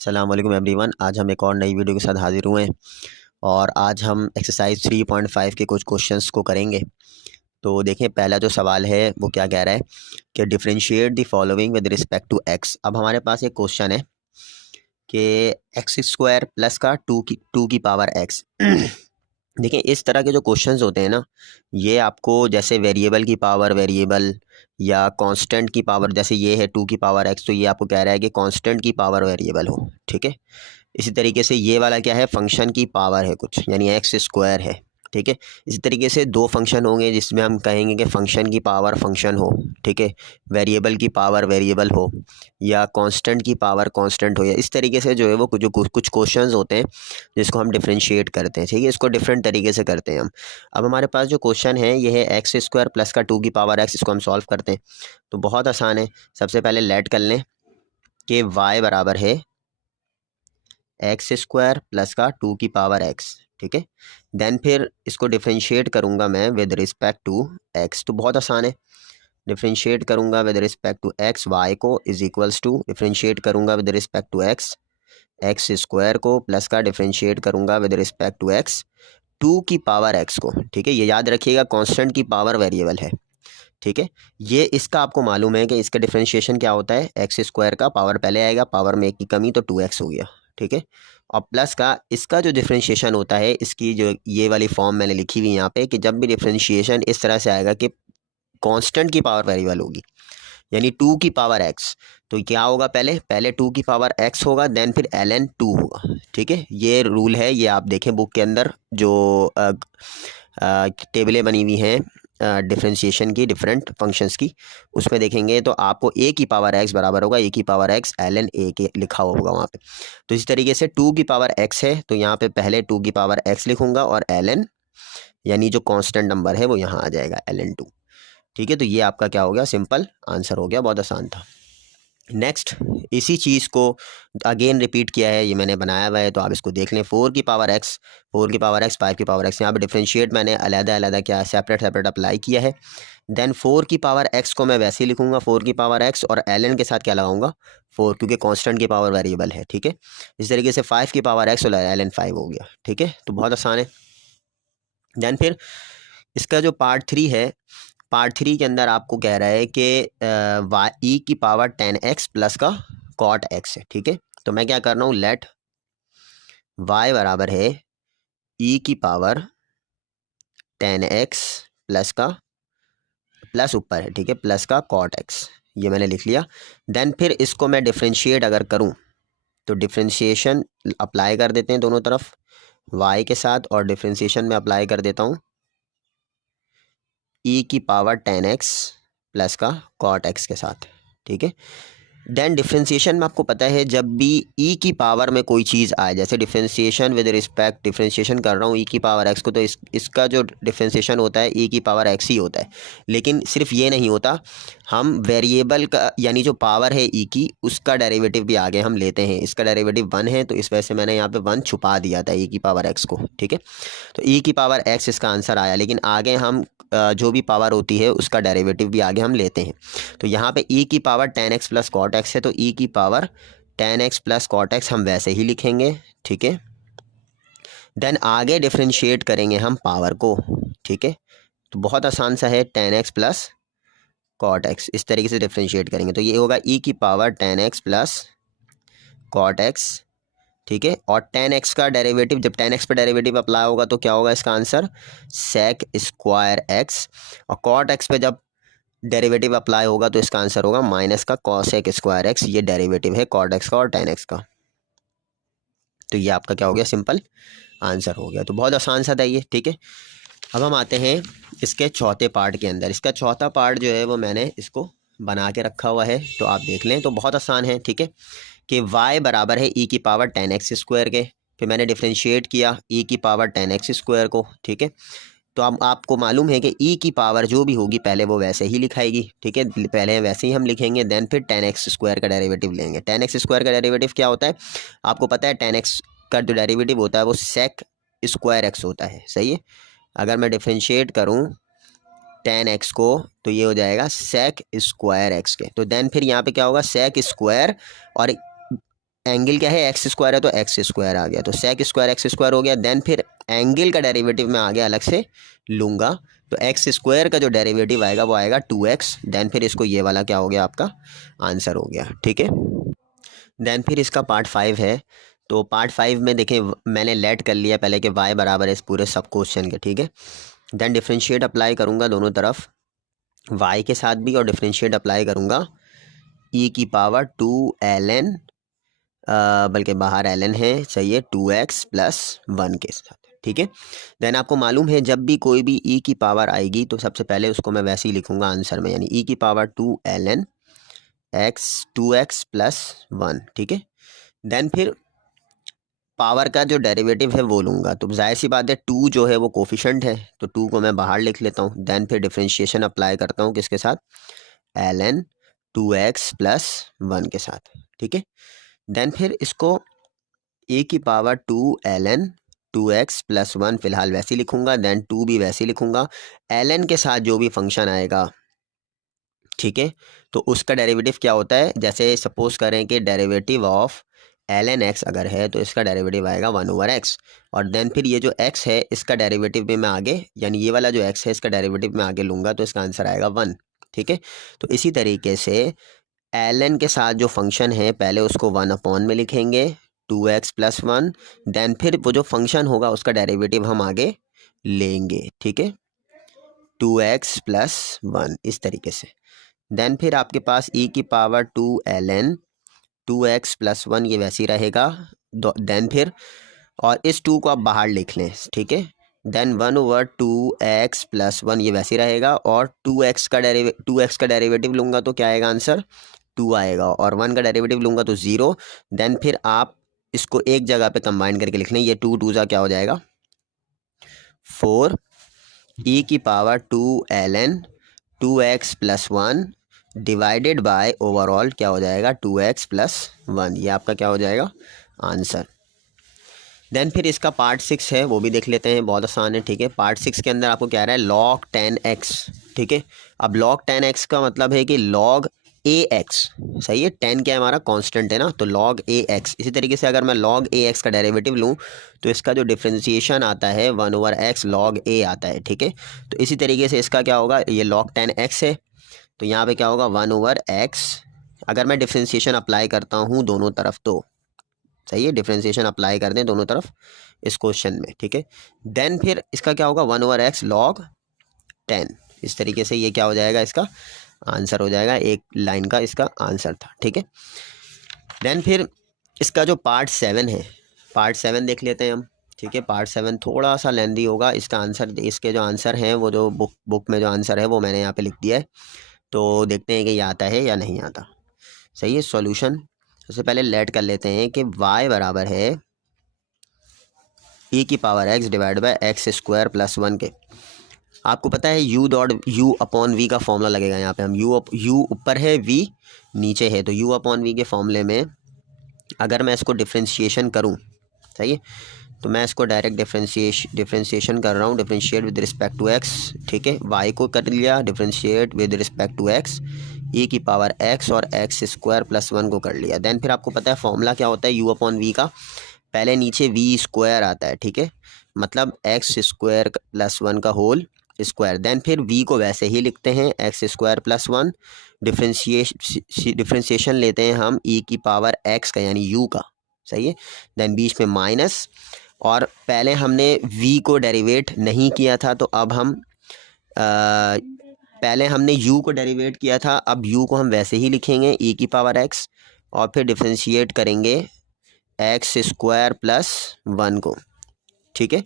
अस्सलाम वालेकुम एवरीवन। आज हम एक और नई वीडियो के साथ हाजिर हुए हैं और आज हम एक्सरसाइज 3.5 के कुछ क्वेश्चंस को करेंगे। तो देखें, पहला जो सवाल है वो क्या कह रहा है कि differentiate the following with respect to X. अब हमारे पास एक क्वेश्चन है कि एक्स स्क्वायर प्लस का टू की पावर एक्स। देखें, इस तरह के जो क्वेश्चंस होते हैं ना, ये आपको जैसे वेरिएबल की पावर वेरिएबल या कांस्टेंट की पावर, जैसे ये है 2 की पावर एक्स, तो ये आपको कह रहा है कि कांस्टेंट की पावर वेरिएबल हो। ठीक है, इसी तरीके से ये वाला क्या है, फंक्शन की पावर है कुछ, यानी एक्स स्क्वायर है। ठीक है, इसी तरीके से दो फंक्शन होंगे जिसमें हम कहेंगे कि फंक्शन की पावर फंक्शन हो। ठीक है, वेरिएबल की पावर वेरिएबल हो या कांस्टेंट की पावर कांस्टेंट हो, या इस तरीके से जो है वो कुछ क्वेश्चंस होते हैं जिसको हम डिफरेंशिएट करते हैं। ठीक है, इसको डिफरेंट तरीके से करते हैं हम। अब हमारे पास जो क्वेश्चन है ये है एक्स स्क्वायर प्लस का 2 की पावर एक्स। इसको हम सॉल्व करते हैं तो बहुत आसान है। सबसे पहले लेट कर लें कि वाई बराबर है एक्स स्क्वायर प्लस का 2 की पावर एक्स। ठीक है, देन फिर इसको डिफरेंशिएट करूंगा मैं विद रिस्पेक्ट टू एक्स। तो बहुत आसान है, डिफरेंशिएट करूंगा with respect to X, Y को इज इक्वल्स टू डिफरेंशिएट करूंगा with respect to X, X square को प्लस का डिफरेंशिएट करूंगा विद रिस्पेक्ट टू एक्स 2 की पावर एक्स को। ठीक है, ये याद रखिएगा, कांस्टेंट की पावर वेरिएबल है। ठीक है, ये इसका आपको मालूम है कि इसका डिफरेंशिएशन क्या होता है, एक्स स्क्वायर का पावर पहले आएगा, पावर में एक की कमी तो 2x हो गया। ठीक है, और प्लस का इसका जो डिफरेंशिएशन होता है, इसकी जो ये वाली फॉर्म मैंने लिखी हुई यहाँ पे कि जब भी डिफरेंशिएशन इस तरह से आएगा कि कांस्टेंट की पावर वेरिएबल होगी, यानी 2 की पावर x, तो क्या होगा, पहले 2 की पावर x होगा, देन फिर ln 2 होगा। ठीक है, ये रूल है, ये आप देखें बुक के अंदर जो टेबलें बनी हुई हैं डिफरेंशिएशन की, डिफरेंट फंक्शंस की, उसमें देखेंगे तो आपको a की पावर x बराबर होगा a की पावर x ln a के लिखा हुआ होगा वहाँ पे। तो इसी तरीके से 2 की पावर x है तो यहाँ पे पहले 2 की पावर x लिखूंगा और ln यानी जो कांस्टेंट नंबर है वो यहाँ आ जाएगा ln 2। ठीक है, तो ये आपका क्या हो गया, सिंपल आंसर हो गया, बहुत आसान था। नेक्स्ट, इसी चीज़ को अगेन रिपीट किया है, ये मैंने बनाया हुआ है तो आप इसको देख लें। 4 की पावर x, 4 की पावर x, 5 की पावर x, यहाँ पे डिफरेंशिएट मैंने अलग-अलग क्या सेपरेट अप्लाई किया है। देन 4 की पावर x को मैं वैसे ही लिखूंगा 4 की पावर x, और ln के साथ क्या लगाऊंगा 4, क्योंकि कांस्टेंट की पावर वेरिएबल है। ठीक है, इस तरीके से 5 की पावर x और ln 5 हो गया। ठीक है, तो बहुत आसान है। देन फिर इसका जो पार्ट 3 है, पार्ट 3 के अंदर आपको कह रहा है कि ई की पावर 10x प्लस का कॉट x है। ठीक है, तो मैं क्या कर रहा हूँ, लेट y बराबर है ई की पावर 10x प्लस का, प्लस ऊपर है, ठीक है, प्लस का कॉट x, ये मैंने लिख लिया। देन फिर इसको मैं डिफरेंशिएट अगर करूँ तो डिफरेंशिएशन अप्लाई कर देते हैं दोनों तरफ y के साथ, और डिफरेंशिएशन में अप्लाई कर देता हूँ ई की पावर 10x प्लस का कॉट x के साथ। ठीक है, देन डिफरेंशिएशन में आपको पता है जब भी ई की पावर में कोई चीज़ आए, जैसे डिफरेंशिएशन विद रिस्पेक्ट डिफरेंशिएशन कर रहा हूँ ई की पावर एक्स को, तो इसका जो डिफरेंशिएशन होता है ई की पावर एक्स ही होता है। लेकिन सिर्फ ये नहीं होता, हम वेरिएबल का यानी जो पावर है ई की, उसका डेरिवेटिव भी आगे हम लेते हैं। इसका डेरिवेटिव 1 है तो इस वजह से मैंने यहाँ पे 1 छुपा दिया था ई की पावर एक्स को। ठीक है, तो ई की पावर एक्स इसका आंसर आया, लेकिन आगे हम जो भी पावर होती है उसका डेरिवेटिव भी आगे हम लेते हैं। तो यहाँ पे ई की power 10x plus cot x है, तो ई की power 10x plus cot x हम वैसे ही लिखेंगे। ठीक है, देन आगे डिफरेंशिएट करेंगे हम पावर को। ठीक है, तो बहुत आसान सा है, 10x प्लस कॉट एक्स, इस तरीके से डिफरेंशिएट करेंगे तो ये होगा ई की power 10x plus cot x. ठीक है, और 10x का डेरिवेटिव, जब 10x पर डेरिवेटिव अप्लाई होगा तो क्या होगा इसका आंसर, सेक स्क्वायर एक्स, और कॉट एक्स पे जब डेरिवेटिव अप्लाई होगा तो इसका आंसर होगा माइनस का कॉसेक स्क्वायर एक्स। ये डेरिवेटिव है कॉट एक्स का और 10x का, तो ये आपका क्या हो गया, सिंपल आंसर हो गया। तो बहुत आसान सा था ये। ठीक है, अब हम आते हैं इसके चौथे पार्ट के अंदर। इसका चौथा पार्ट जो है वो मैंने इसको बना के रखा हुआ है, तो आप देख लें, तो बहुत आसान है। ठीक है, कि y बराबर है ई की पावर 10x स्क्वायर के, फिर मैंने डिफरेंशिएट किया ई की पावर 10x स्क्वायर को। ठीक है, तो अब आपको मालूम है कि ई की पावर जो भी होगी पहले वो वैसे ही लिखाएगी। ठीक है, पहले वैसे ही हम लिखेंगे, देन फिर 10x स्क्वायर का डेरिवेटिव लेंगे। 10x स्क्वायर का डेरिवेटिव क्या होता है, आपको पता है 10x का जो डेरिवेटिव होता है वो सेक स्क्वायर एक्स होता है। सही है, अगर मैं डिफरेंशिएट करूँ 10x को तो ये हो जाएगा सेक स्क्वायर एक्स के, तो देन फिर यहाँ पे क्या होगा, सेक स्क्वायर, और एंगल क्या है, एक्स स्क्वायर है तो एक्स स्क्वायर आ गया, तो सेक स्क्वायर एक्स स्क्वायर हो गया। देन फिर एंगल का डेरिवेटिव मैं आगे अलग से लूँगा, तो एक्स स्क्वायर का जो डेरिवेटिव आएगा वो आएगा 2x। देन फिर इसको ये वाला क्या हो गया, आपका आंसर हो गया, ठीक है। देन फिर इसका पार्ट 5 है। तो पार्ट 5 में देखें मैंने लेट कर लिया पहले कि y बराबर है इस पूरे सब क्वेश्चन के, ठीक है। देन डिफ्रेंशिएट अप्लाई करूँगा दोनों तरफ, y के साथ भी, और डिफ्रेंशिएट अप्लाई करूँगा e की पावर 2ln, बल्कि बाहर ln है, सही है, 2x + 1 के साथ, ठीक है। देन आपको मालूम है जब भी कोई भी e की पावर आएगी तो सबसे पहले उसको मैं वैसे ही लिखूँगा आंसर में, यानी e की पावर 2ln2x + 1, ठीक है। देन फिर पावर का जो डेरिवेटिव है वो लूँगा, तो जाहिर सी बात है 2 जो है वो कोफिशेंट है, तो 2 को मैं बाहर लिख लेता हूँ। देन फिर डिफ्रेंशिएशन अप्लाई करता हूँ किसके साथ, ln 2x + 1 के साथ, ठीक है। देन फिर इसको e की पावर 2ln 2x + 1 फिलहाल वैसे ही लिखूँगा, देन 2 भी वैसे ही लिखूँगा। ln के साथ जो भी फंक्शन आएगा, ठीक है, तो उसका डेरिवेटिव क्या होता है, जैसे सपोज करें कि डेरिवेटिव ऑफ ln x अगर है तो इसका डेरिवेटिव आएगा 1/x, और देन फिर ये जो x है इसका डेरिवेटिव भी मैं आगे, यानी ये वाला जो x है इसका डेरिवेटिव मैं आगे लूँगा, तो इसका आंसर आएगा 1, ठीक है। तो इसी तरीके से ln के साथ जो फंक्शन है पहले उसको 1/, में लिखेंगे 2x + 1, देन फिर वो जो फंक्शन होगा उसका डेरिवेटिव हम आगे लेंगे, ठीक है, 2x + 1 इस तरीके से। देन फिर आपके पास e की पावर 2ln 2x + 1 ये वैसे ही रहेगा। देन फिर, और इस 2 को आप बाहर लिख लें, ठीक है। देन 1/2x + 1 ये वैसे ही रहेगा, और 2x का डेरिवेटिव लूँगा तो क्या आएगा आंसर, 2 आएगा, और 1 का डेरिवेटिव लूँगा तो 0। देन फिर आप इसको एक जगह पे कंबाइन करके लिख लें, ये 2 2 क्या हो जाएगा 4, e की power 2ln 2x + 1 divided by overall क्या हो जाएगा 2x + 1, ये आपका क्या हो जाएगा आंसर। देन फिर इसका पार्ट 6 है, वो भी देख लेते हैं, बहुत आसान है, ठीक है। पार्ट 6 के अंदर आपको क्या रहा है, log 10x, ठीक है। अब log 10x का मतलब है कि log ax, सही है, 10 क्या है हमारा कांस्टेंट है ना, तो log ax। इसी तरीके से अगर मैं log ax का डेरिवेटिव लूँ तो इसका जो डिफ्रेंशिएशन आता है 1/x log a आता है, ठीक है। तो इसी तरीके से इसका क्या होगा, ये log 10x है, तो यहाँ पे क्या होगा 1/x। अगर मैं डिफ्रेंशिएशन अप्लाई करता हूँ दोनों तरफ, तो सही है, डिफ्रेंशिएशन अप्लाई कर दें दोनों तरफ इस क्वेश्चन में, ठीक है। देन फिर इसका क्या होगा 1/x log 10, इस तरीके से ये क्या हो जाएगा, इसका आंसर हो जाएगा, एक लाइन का इसका आंसर था, ठीक है। देन फिर इसका जो पार्ट 7 है, पार्ट 7 देख लेते हैं हम, ठीक है। पार्ट 7 थोड़ा सा लेंदी होगा, इसका आंसर, इसके जो आंसर हैं वो जो बुक में जो आंसर है वो मैंने यहाँ पे लिख दिया है, तो देखते हैं कि ये आता है या नहीं आता। सही है, सॉल्यूशन सबसे पहले लेट कर लेते हैं कि y बराबर है e की power x divide by x² + 1 के। आपको पता है u/v का फॉर्मूला लगेगा, यहाँ पे हम u ऊपर है v नीचे है, तो u/v के फॉर्मूले में अगर मैं इसको डिफ्रेंशिएशन करूँ, सही है, तो मैं इसको डायरेक्ट डिफ्रेंशिएशन कर रहा हूँ, differentiate with respect to x, ठीक है। y को कर लिया differentiate with respect to x, e की पावर x और x² + 1 को कर लिया। देन फिर आपको पता है फॉर्मूला क्या होता है u/v का, पहले नीचे v² आता है, ठीक है, मतलब x² + 1 का होल स्क्वायर। देन फिर v को वैसे ही लिखते हैं x² + 1, डिफ्रेंशिएशन लेते हैं हम e की पावर x का यानी u का, सही है। देन बीच में माइनस, और पहले हमने v को डेरिवेट नहीं किया था, तो अब हम पहले हमने u को डेरिवेट किया था, अब u को हम वैसे ही लिखेंगे e की पावर x, और फिर डिफ्रेंशिएट करेंगे x² + 1 को, ठीक है।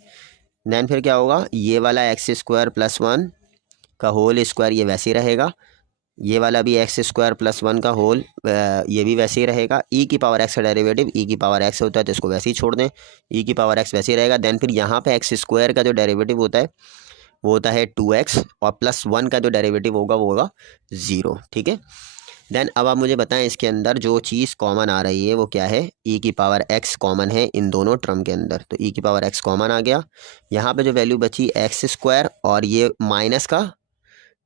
देन फिर क्या होगा, ये वाला x² + 1 का होल स्क्वायर ये वैसे ही रहेगा, ये वाला भी x² + 1 का होल ये भी वैसे ही रहेगा। e की पावर x का डेरिवेटिव e की पावर x होता है, तो इसको वैसे ही छोड़ दें, e की पावर x वैसे ही रहेगा। देन फिर यहाँ पे x² का जो डेरिवेटिव होता है वो होता है 2x, और +1 का जो डेरिवेटिव होगा वो होगा 0, ठीक है। देन अब आप मुझे बताएं इसके अंदर जो चीज़ कॉमन आ रही है वो क्या है, e की पावर x कॉमन है इन दोनों टर्म के अंदर, तो e की पावर x कॉमन आ गया। यहाँ पे जो वैल्यू बची x², और ये माइनस का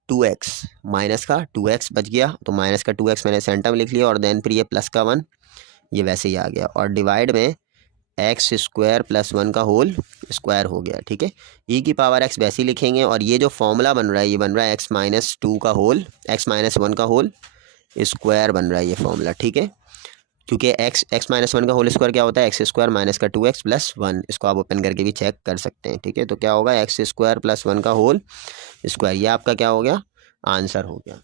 2x बच गया, तो माइनस का 2x मैंने सेंटर में लिख लिया, और देन फिर ये प्लस का 1 ये वैसे ही आ गया, और डिवाइड में एक्स स्क्वायर प्लस 1 का होल स्क्वायर हो गया, ठीक है। ई की पावर एक्स वैसे ही लिखेंगे, और ये जो फॉर्मूला बन रहा है ये बन रहा है एक्स माइनस 2 का होल, एक्स माइनस 1 का होल स्क्वायर बन रहा है ये फॉर्मूला, ठीक है। क्योंकि एक्स माइनस 1 का होल स्क्वायर क्या होता है, एक्स स्क्वायर माइनस का 2x प्लस 1, इसको आप ओपन करके भी चेक कर सकते हैं, ठीक है। तो क्या होगा, एक्स स्क्वायर प्लस 1 का होल स्क्वायर, ये आपका क्या हो गया, आंसर हो गया,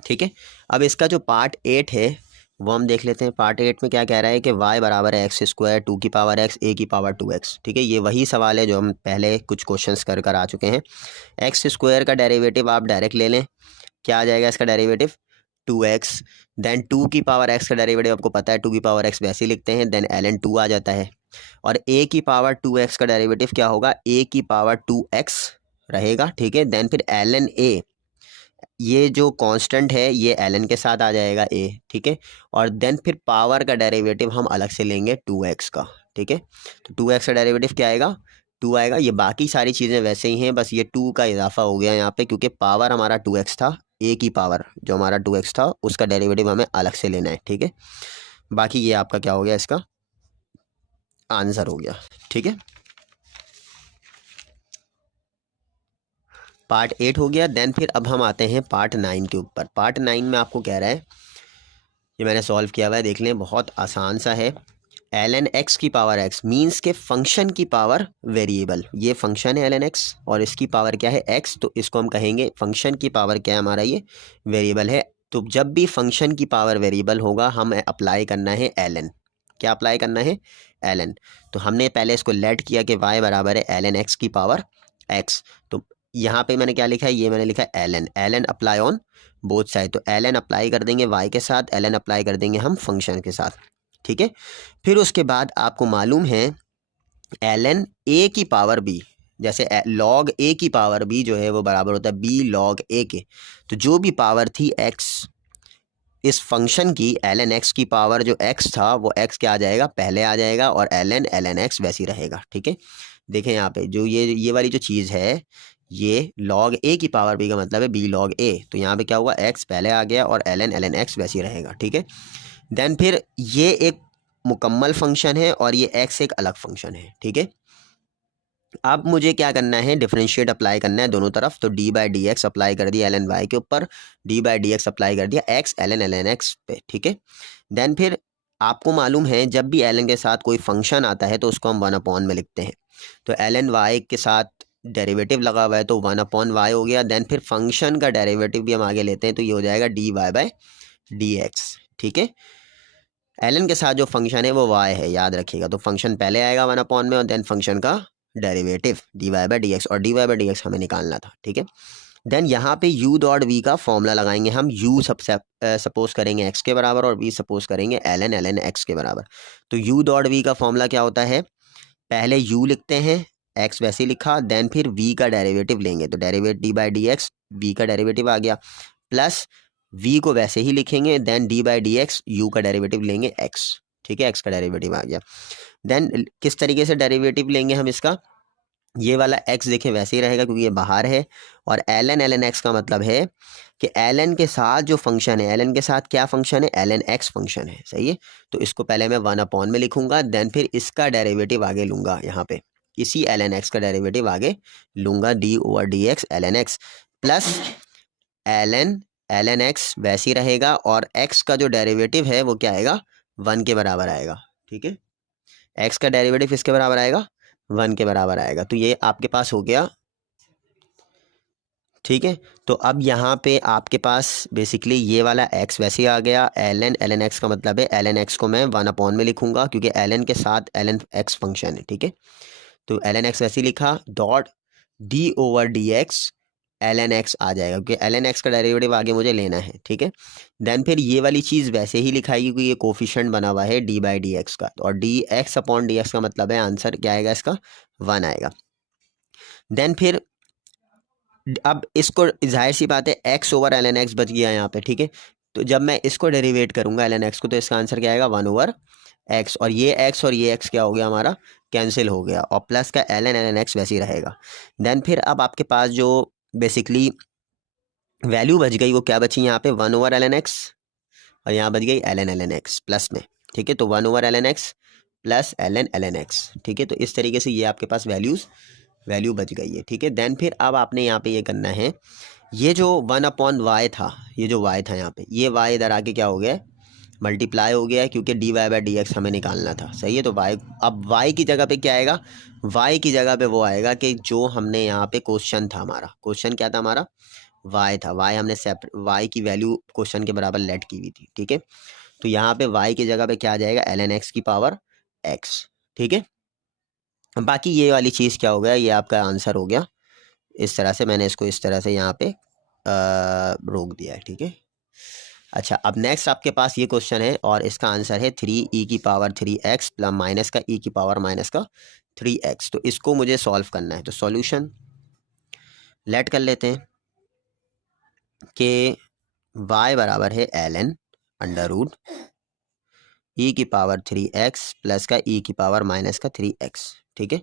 ठीक है। अब इसका जो पार्ट 8 है वो हम देख लेते हैं। पार्ट 8 में क्या कह रहा है कि y बराबर है एक्स स्क्वायर 2 की पावर x a की पावर 2x, ठीक है। ये वही सवाल है जो हम पहले कुछ क्वेश्चंस कर आ चुके हैं। एक्स स्क्वायर का डेरिवेटिव आप डायरेक्ट ले लें, क्या आ जाएगा इसका डेरिवेटिव, 2x। देन 2 की पावर x का डेरिवेटिव आपको पता है 2 की पावर x वैसे ही लिखते हैं, देन ln 2 आ जाता है। और a की पावर 2x का डेरिवेटिव क्या होगा, a की पावर 2x रहेगा, ठीक है। देन फिर ln a, ये जो कांस्टेंट है ये ln के साथ आ जाएगा a, ठीक है। और देन फिर पावर का डेरिवेटिव हम अलग से लेंगे 2x का, ठीक है। तो 2x का डेरिवेटिव क्या आएगा, 2 आएगा। ये बाकी सारी चीज़ें वैसे ही हैं, बस ये 2 का इजाफा हो गया यहाँ पे, क्योंकि पावर हमारा 2x था, a की पावर जो हमारा 2x था उसका डेरिवेटिव हमें अलग से लेना है, ठीक है। बाकी ये आपका क्या हो गया, इसका आंसर हो गया, ठीक है। पार्ट 8 हो गया। देन फिर अब हम आते हैं पार्ट 9 के ऊपर। पार्ट 9 में आपको कह रहा है, ये मैंने सॉल्व किया हुआ है, देख लें, बहुत आसान सा है। ln x की पावर x मीन्स के फंक्शन की पावर वेरिएबल, ये फंक्शन है ln x और इसकी पावर क्या है x, तो इसको हम कहेंगे फंक्शन की पावर क्या है हमारा, ये वेरिएबल है। तो जब भी फंक्शन की पावर वेरिएबल होगा हमें अप्लाई करना है ln, क्या अप्लाई करना है, ln। तो हमने पहले इसको लेट किया कि y बराबर है ln x की पावर x, तो यहाँ पे मैंने क्या लिखा है, ये मैंने लिखा है ln apply on both side. तो ln अप्लाई कर देंगे y के साथ, ln अप्लाई कर देंगे हम फंक्शन के साथ, ठीक है। फिर उसके बाद आपको मालूम है ln a की पावर b, जैसे log a की पावर b जो है वो बराबर होता है b log a के। तो जो भी पावर थी x इस फंक्शन की, ln x की पावर जो x था वो x क्या आ जाएगा, पहले आ जाएगा, और ln x वैसी रहेगा, ठीक है। देखें यहाँ पे जो ये वाली जो चीज़ है, ये log a की पावर b का मतलब है b log a, तो यहाँ पे क्या हुआ, x पहले आ गया और ln x वैसी रहेगा, ठीक है। देन फिर ये एक मुकम्मल फंक्शन है और ये x एक अलग फंक्शन है, ठीक है। अब मुझे क्या करना है, डिफरेंशिएट अप्लाई करना है दोनों तरफ। तो D by D x apply कर दिया ln y के ऊपर, D by D x apply कर दिया x ln x पे, ठीक है। देन फिर आपको मालूम है जब भी ln के साथ कोई फंक्शन आता है तो उसको हम 1/, में लिखते हैं। तो ln y के साथ डेरिवेटिव लगा हुआ है तो 1/y हो गया। देन फिर फंक्शन का डेरिवेटिव भी हम आगे लेते हैं तो ये हो जाएगा dy बाई डी एक्स, ठीक है। ln के साथ जो फंक्शन है वो y है, याद रखिएगा। तो फंक्शन पहले आएगा 1/, में और देन फंक्शन का derivative dy by D x, और dy बाई डी एक्स हमें निकालना था, ठीक है। देन यहाँ पे u डॉट v का फॉर्मूला लगाएंगे हम। u सबसे सपोज करेंगे x के बराबर और v सपोज करेंगे ln x के बराबर। तो u डॉट v का फॉर्मूला क्या होता है, पहले u लिखते हैं, x वैसे ही लिखा, देन फिर v का डेरिवेटिव लेंगे, तो derivative D by D X, v का डेरिवेटिव आ गया, प्लस v को वैसे ही लिखेंगे, then D by D X, u का डेरिवेटिव लेंगे x, ठीक है, x का डेरिवेटिव आ गया। देन किस तरीके से डेरिवेटिव लेंगे हम इसका, ये वाला x देखें वैसे ही रहेगा क्योंकि ये बाहर है, और ln x का मतलब है कि ln के साथ जो फंक्शन है, ln के साथ क्या फंक्शन है, ln x फंक्शन है, सही है। तो इसको पहले मैं 1/, में लिखूंगा, देन फिर इसका डेरिवेटिव आगे लूँगा, यहाँ पे इसी ln x का डेरिवेटिव आगे लूँगा, D over D x ln x plus ln x वैसे ही रहेगा, और x का जो डेरिवेटिव है वो क्या आएगा, 1 के बराबर आएगा, ठीक है। x का डेरिवेटिव इसके बराबर आएगा, 1 के बराबर आएगा। तो ये आपके पास हो गया, ठीक है। तो अब यहाँ पे आपके पास बेसिकली ये वाला x वैसे ही आ गया, ln x का मतलब है ln x को मैं 1/, में लिखूंगा क्योंकि ln के साथ ln x फंक्शन है, ठीक है। तो ln x वैसे ही लिखा, dot D over D x ln x आ जाएगा क्योंकि ln x का डेरिवेटिव आगे मुझे लेना है, ठीक है। देन फिर ये वाली चीज़ वैसे ही लिखाएगी क्योंकि ये कोफिशिएंट बना हुआ है डी बाई डी एक्स का, और D x upon D x का मतलब है आंसर क्या आएगा इसका, 1 आएगा। देन फिर अब इसको जाहिर सी बात है x ओवर ln x बच गया यहाँ पे, ठीक है। तो जब मैं इसको डेरिवेट करूँगा ln x को तो इसका आंसर क्या आएगा, 1/x, और ये x और ये x क्या हो गया हमारा, कैंसिल हो गया, और प्लस का ln x वैसे ही रहेगा। देन फिर अब आपके पास जो बेसिकली वैल्यू बच गई वो क्या बची यहाँ पे, 1/ln x, और यहाँ बच गई ln x प्लस में, ठीक है। तो 1/ln x plus ln x, ठीक है। तो इस तरीके से ये आपके पास वैल्यू बच गई है, ठीक है। देन फिर अब आपने यहाँ पे ये करना है, ये जो 1/y था, ये जो y था यहाँ पे, ये y इधर आके क्या हो गया, मल्टीप्लाई हो गया है, क्योंकि dy/dx हमें निकालना था, सही है। तो y, अब y की जगह पे क्या आएगा, y की जगह पे वो आएगा कि जो हमने यहाँ पे क्वेश्चन था, हमारा क्वेश्चन क्या था, हमारा y था, y हमने y की वैल्यू क्वेश्चन के बराबर लेट की हुई थी, ठीक है। तो यहाँ पे y की जगह पे क्या आ जाएगा, ln x की पावर x, ठीक है। बाकी ये वाली चीज़ क्या हो गया, ये आपका आंसर हो गया। इस तरह से मैंने इसको इस तरह से यहाँ पे रोक दिया है, ठीक है। अच्छा, अब नेक्स्ट आपके पास ये क्वेश्चन है और इसका आंसर है 3e⁻³ प्लस माइनस का e⁻³ तो इसको मुझे सॉल्व करना है। तो सॉल्यूशन लेट कर लेते हैं कि y बराबर है ln √e⁻³ प्लस का e⁻³ ठीक है।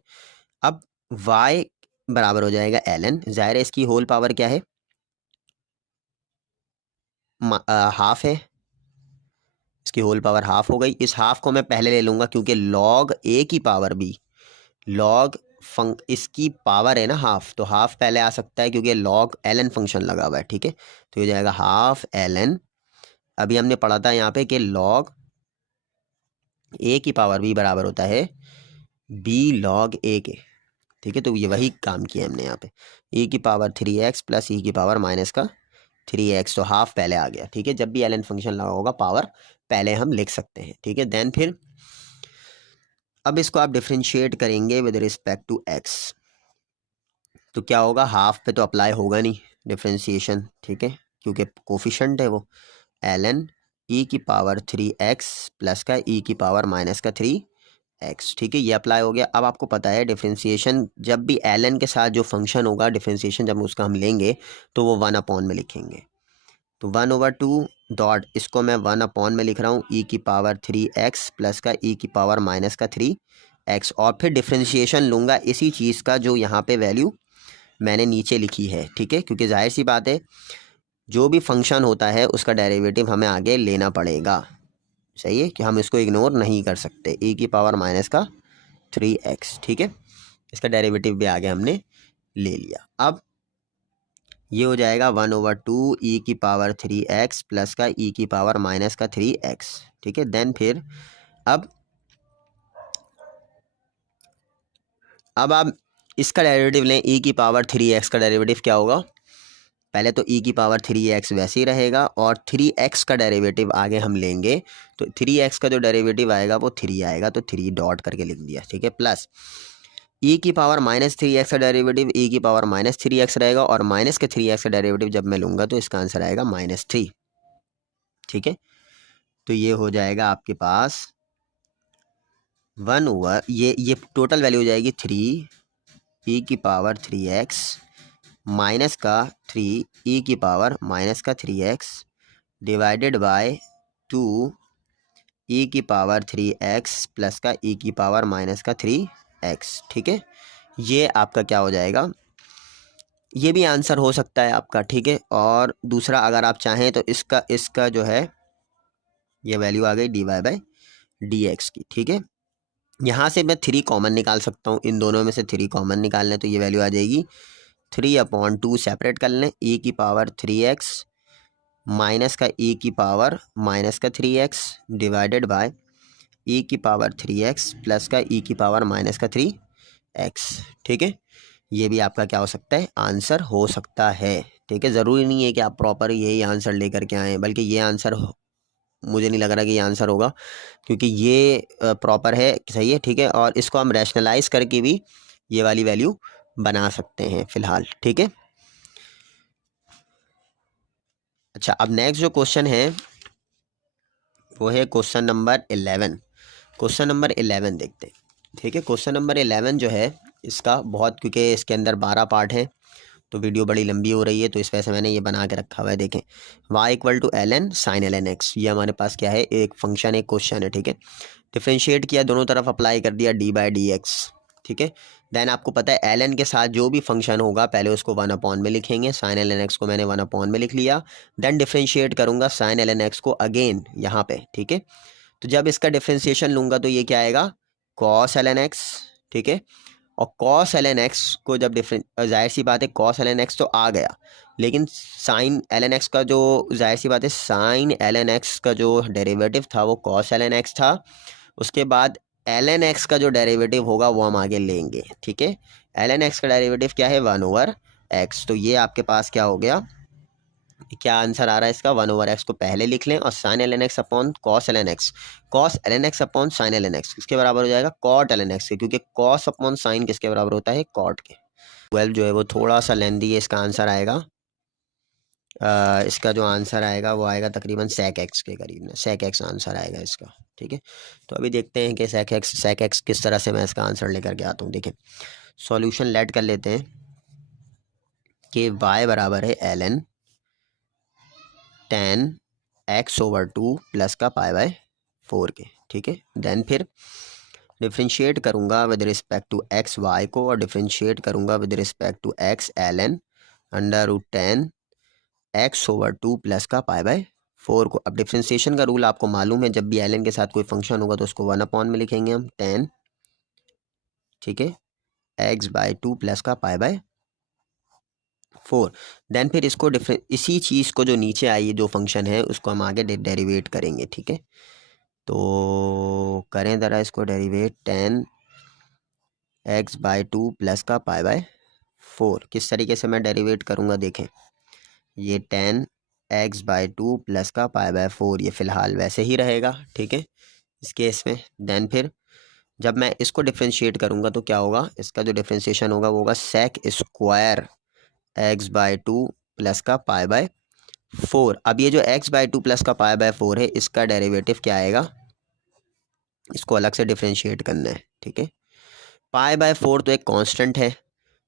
अब y बराबर हो जाएगा ln, ज़ाहिर है इसकी होल पावर क्या है, हाफ है, इसकी होल पावर हाफ हो गई। इस हाफ को मैं पहले ले लूँगा क्योंकि log a की पावर b, log इसकी पावर है ना हाफ, तो हाफ पहले आ सकता है क्योंकि log ln फंक्शन लगा हुआ है, ठीक है। तो ये जाएगा हाफ ln, अभी हमने पढ़ा था यहाँ पे कि log a की पावर b बराबर होता है b log a के, ठीक है। तो ये वही काम किया हमने यहाँ पे, e⁻³ प्लस e⁻³ तो हाफ पहले आ गया, ठीक है। जब भी ln फंक्शन लगा होगा पावर पहले हम लिख सकते हैं, ठीक है। देन फिर अब इसको आप डिफ्रेंशिएट करेंगे विद रिस्पेक्ट टू x, तो क्या होगा, हाफ पे तो अप्लाई होगा नहीं डिफ्रेंशिएशन, ठीक है, क्योंकि कोफिशेंट है वो ln e⁻³ प्लस का e⁻³ ठीक है, ये अप्लाई हो गया। अब आपको पता है डिफ्रेंशिएशन जब भी ln के साथ जो फंक्शन होगा, डिफ्रेंशिएशन जब उसका हम लेंगे तो वो 1/, में लिखेंगे। तो 1/2 डॉट, इसको मैं 1/, में लिख रहा हूँ e⁻³ प्लस का e⁻³ और फिर डिफ्रेंशिएशन लूँगा इसी चीज़ का जो यहाँ पे वैल्यू मैंने नीचे लिखी है, ठीक है। क्योंकि जाहिर सी बात है जो भी फंक्शन होता है उसका डेरिवेटिव हमें आगे लेना पड़ेगा, सही है, कि हम इसको इग्नोर नहीं कर सकते। e⁻³ ठीक है, इसका डेरिवेटिव भी आगे हमने ले लिया। अब ये हो जाएगा 1/2 e⁻³ प्लस का e⁻³ ठीक है। देन फिर अब आप इसका डेरिवेटिव लें, e⁻³ का डेरिवेटिव क्या होगा, पहले तो e⁻³ वैसे ही रहेगा और 3x का डेरिवेटिव आगे हम लेंगे, तो 3x का जो डेरिवेटिव आएगा वो 3 आएगा, तो 3 डॉट करके लिख दिया, ठीक है। प्लस e⁻³ का डेरिवेटिव e⁻³ रहेगा और माइनस के 3x का डेरिवेटिव जब मैं लूँगा तो इसका आंसर आएगा -3, ठीक है। तो ये हो जाएगा आपके पास 1/, ये टोटल वैल्यू हो जाएगी 3e⁻³ माइनस का 3e⁻³ divided by 2e⁻³ plus का e⁻³ ठीक है। ये आपका क्या हो जाएगा, ये भी आंसर हो सकता है आपका, ठीक है। और दूसरा अगर आप चाहें तो इसका जो है ये वैल्यू आ गई dy/dx की, ठीक है। यहाँ से मैं 3 कॉमन निकाल सकता हूँ, इन दोनों में से 3 कॉमन निकाल लें तो ये वैल्यू आ जाएगी 3/2 सेपरेट कर लें, e⁻³ माइनस का e⁻³ divided by e⁻³ plus का e⁻³ ठीक है। ये भी आपका क्या हो सकता है, आंसर हो सकता है, ठीक है। ज़रूरी नहीं है कि आप प्रॉपर यही आंसर लेकर के आएँ, बल्कि ये आंसर मुझे नहीं लग रहा कि ये आंसर होगा, क्योंकि ये प्रॉपर है, सही है, ठीक है। और इसको हम रैशनलाइज करके भी ये वाली वैल्यू बना सकते हैं फ़िलहाल, ठीक है। अच्छा, अब नेक्स्ट जो क्वेश्चन है वो है क्वेश्चन नंबर 11। क्वेश्चन नंबर 11 देखते हैं, ठीक है। क्वेश्चन नंबर 11 जो है इसका बहुत, क्योंकि इसके अंदर 12 पार्ट हैं तो वीडियो बड़ी लंबी हो रही है, तो इस वजह से मैंने ये बना के रखा हुआ है। देखें y = ln sin ln x, ये हमारे पास क्या है, एक फंक्शन, एक क्वेश्चन है, ठीक है। डिफ्रेंशिएट किया, दोनों तरफ अप्लाई कर दिया d/dx, ठीक है। देन आपको पता है ln के साथ जो भी फंक्शन होगा पहले उसको 1/, में लिखेंगे। sin ln x को मैंने 1/, में लिख लिया। देन डिफ्रेंशिएट करूँगा sin ln x को अगेन यहाँ पे, ठीक है। तो जब इसका डिफ्रेंसिएशन लूँगा तो ये क्या आएगा, कॉस ln x, ठीक है। और कॉस ln x को जब जाहिर सी बात है कॉस ln x तो आ गया, लेकिन साइन ln x का जो जाहिर सी बात है साइन ln x का जो डेरिवेटिव था वो कॉस ln x था। उसके बाद ln x का जो डेरिवेटिव होगा वो हम आगे लेंगे, ठीक है। ln x का डेरिवेटिव क्या है, 1/x। तो ये आपके पास क्या हो गया, क्या आंसर आ रहा है इसका, 1/x को पहले लिख लें और sine ln x upon cos ln x, cos ln x upon sine ln x किसके बराबर हो जाएगा, कॉट ln x के, क्योंकि कॉस अपॉन साइन किसके बराबर होता है, कॉट के। 12 जो है वो थोड़ा सा लेंदी है, इसका आंसर आएगा इसका जो आंसर आएगा वो आएगा तकरीबन sec x के करीब में, sec x आंसर आएगा इसका, ठीक है। तो अभी देखते हैं कि sec x किस तरह से मैं इसका आंसर लेकर के आता हूँ। देखिए सॉल्यूशन लेट कर लेते हैं कि y बराबर है ln tan x/2 प्लस का π/4 के, ठीक है। देन फिर डिफ्रेंशिएट करूँगा with respect to X Y को और डिफ्रेंशिएट करूँगा with respect to x ln √10 x/2 plus का π/4 को। अब डिफ्रेंशिएशन का रूल आपको मालूम है, जब भी ln के साथ कोई फंक्शन होगा तो उसको 1 में लिखेंगे हम 10, ठीक है, x/2 प्लस का π/4। देन फिर इसको इसी चीज़ को जो नीचे आई जो फंक्शन है उसको हम आगे डेरिवेट करेंगे, ठीक है। तो करें ज़रा इसको डेरिवेट 10 x/2 प्लस का π/4 किस तरीके से मैं डेरिवेट करूँगा, देखें ये 10 x/2 प्लस का π/4 ये फ़िलहाल वैसे ही रहेगा, ठीक है, इस केस में। देन फिर जब मैं इसको डिफ्रेंशिएट करूँगा तो क्या होगा, इसका जो डिफ्रेंशिएशन होगा वो होगा सेक स्क्वायर x/2 प्लस का π/4। अब ये जो x/2 प्लस का π/4 है इसका डेरिवेटिव क्या आएगा, इसको अलग से डिफ्रेंशिएट करना है, ठीक है। π/4 तो एक कांस्टेंट है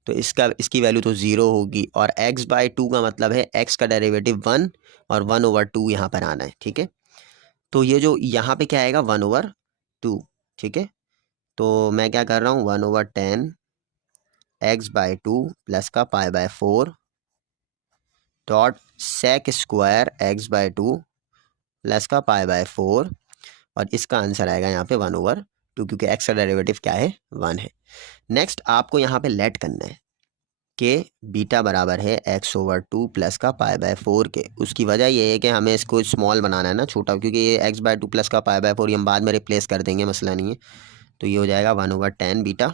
तो इसकी वैल्यू तो 0 होगी, और x/2 का मतलब है x का डेरिवेटिव 1 और 1/2 यहाँ पर आना है, ठीक है। तो ये जो यहाँ पे क्या आएगा 1/2, ठीक है। तो मैं क्या कर रहा हूँ 1/10 x/2 प्लस का π/4 dot sec square x/2 plus का π/4 और इसका आंसर आएगा यहाँ पे 1/2, क्योंकि x का डेरिवेटिव क्या है 1 है। नेक्स्ट आपको यहाँ पे लेट करना है कि बीटा बराबर है x/2 प्लस का π/4 के। उसकी वजह ये है कि हमें इसको स्मॉल बनाना है ना, छोटा, क्योंकि ये x/2 प्लस का π/4 ये हम बाद में रिप्लेस कर देंगे, मसला नहीं है। तो ये हो जाएगा 1/10 बीटा,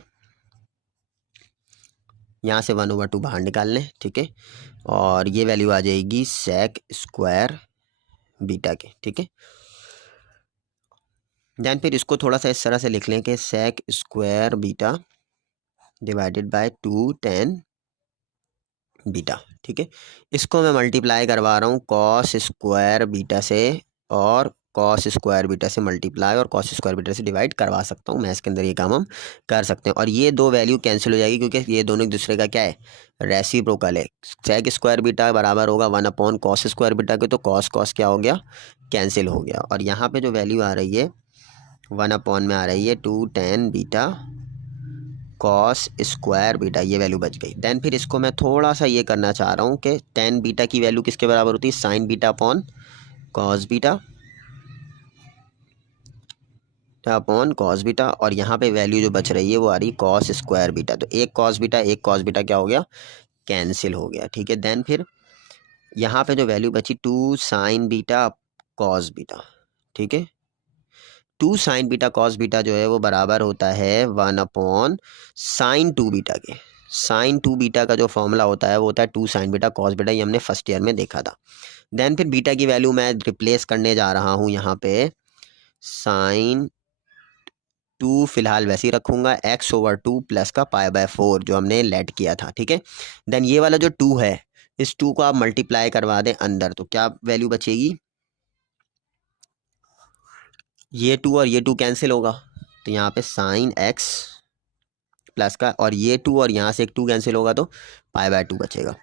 यहाँ से 1/2 बाहर निकाल लें, ठीक है। और ये वैल्यू आ जाएगी सेक स्क्वायर बीटा के, ठीक है। देन फिर इसको थोड़ा सा इस तरह से लिख लें कि sec square beta divided by 2tan beta, ठीक है। इसको मैं मल्टीप्लाई करवा रहा हूँ कॉस स्क्वायर बीटा से, और कॉस स्क्वायर बीटा से मल्टीप्लाई और कॉस स्क्वायर बीटा से डिवाइड करवा सकता हूँ मैं, इसके अंदर ये काम हम कर सकते हैं। और ये दो वैल्यू कैंसिल हो जाएगी क्योंकि ये दोनों एक दूसरे का क्या है, रेसिप्रोकल है। सेक स्क्वायर बीटा बराबर होगा 1 कॉस स्क्वायर बीटा के, तो कॉस कॉस क्या हो गया, कैंसिल हो गया। और यहाँ पे जो वैल्यू आ रही है 1 में आ रही है 2tan beta cos square beta, ये वैल्यू बच गई। देन फिर इसको मैं थोड़ा सा ये करना चाह रहा हूँ कि tan बीटा की वैल्यू किसके बराबर होती है, sign beta upon cos beta upon cos beta, और यहाँ पे वैल्यू जो बच रही है वो आ रही है कॉस स्क्वायर बीटा। तो एक कॉस बीटा क्या हो गया, कैंसिल हो गया, ठीक है। देन फिर यहाँ पे जो वैल्यू बची 2 साइन बीटा कॉस बीटा, ठीक है। 2 साइन बीटा कॉस बीटा जो है वो बराबर होता है 1 साइन 2 बीटा के। साइन 2 बीटा का जो फॉर्मूला होता है वो होता है 2 साइन बीटा कॉस बीटा, ये हमने फर्स्ट ईयर में देखा था। देन फिर बीटा की वैल्यू मैं रिप्लेस करने जा रहा हूँ यहाँ पे साइन 2 फिलहाल वैसे ही रखूँगा, x/2 प्लस का π/4 जो हमने लेट किया था, ठीक है। देन ये वाला जो 2 है इस 2 को आप मल्टीप्लाई करवा दें अंदर, तो क्या वैल्यू बचेगी, ये 2 और ये 2 कैंसिल होगा, तो यहाँ पे साइन x प्लस का, और ये 2 और यहाँ से एक 2 कैंसिल होगा तो π/2 बचेगा।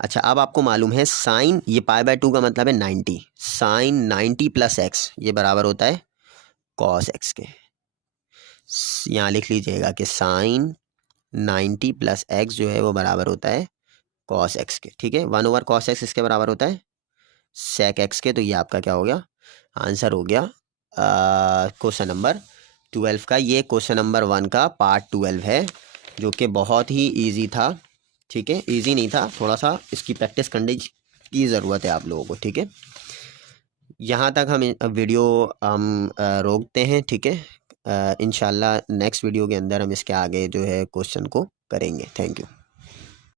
अच्छा अब आपको मालूम है साइन, ये π/2 का मतलब है 90, साइन 90 प्लस x ये बराबर होता है कॉस x के। यहाँ लिख लीजिएगा कि साइन 90 प्लस x जो है वो बराबर होता है कॉस x के, ठीक है। 1/cos x इसके बराबर होता है सेक x के, तो ये आपका क्या हो गया आंसर हो गया क्वेश्चन नंबर 12 का। ये क्वेश्चन नंबर 1 का पार्ट 12 है, जो कि बहुत ही इजी था। ठीक है, इजी नहीं था, थोड़ा सा इसकी प्रैक्टिस करने की ज़रूरत है आप लोगों को। ठीक है, यहाँ तक हम वीडियो रोकते हैं। ठीक है, इंशाल्लाह नेक्स्ट वीडियो के अंदर हम इसके आगे जो है क्वेश्चन को करेंगे। Thank you.